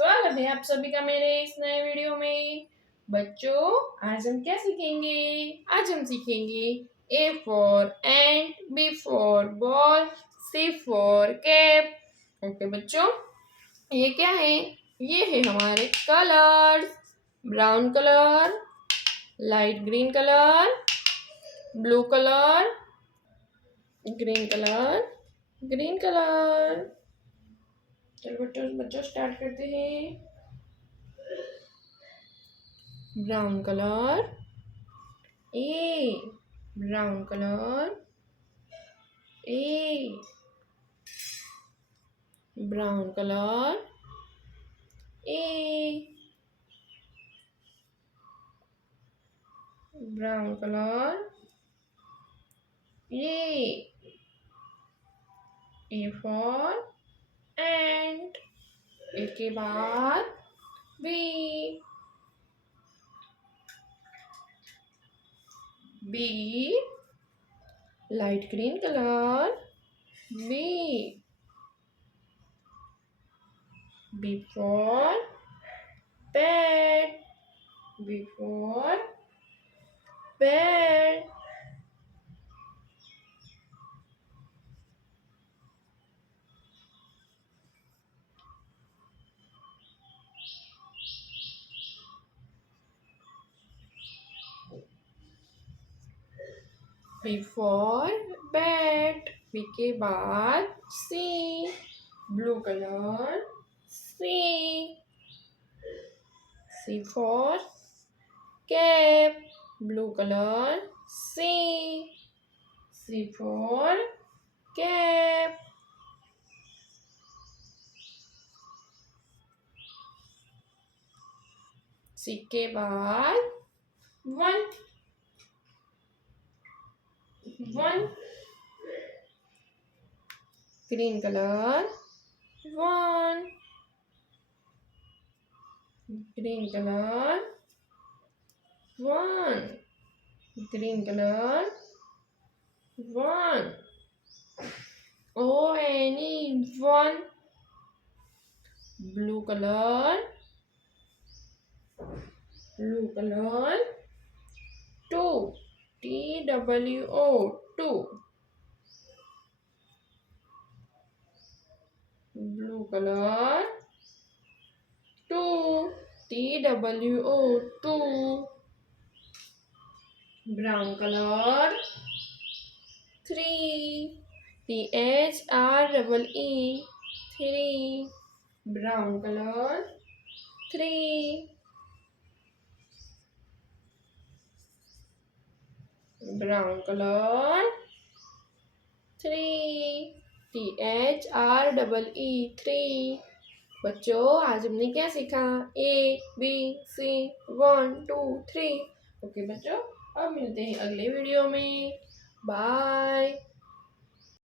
स्वागत है आप सभी का मेरे इस नए वीडियो में। बच्चों, आज हम क्या सीखेंगे? आज हम सीखेंगे A for ant, B for ball, C for cap। Okay बच्चों, ये क्या है? ये है हमारे colours. Brown colour, light green colour, blue colour, green colour, green colour. चलो बच्चों स्टार्ट करते हैं। Brown colour, A brown colour, A brown colour, A brown colour, A for ant. A के बाद B, B light green colour, B, B for bat, B for bat. B for bat. B के बाद C, blue colour, C, C for cap, blue colour, C, C for cap. C के बाद one, one green colour, one green colour, one green colour, one one blue colour, blue colour, two TWO, two blue colour, two TWO, two brown colour, three THREE, three brown colour, three brown colour, three THREE, three. बच्चों, आज हमने क्या सीखा? ABC 1 2 3। Okay बच्चों, अब मिलते हैं अगले वीडियो में। बाय।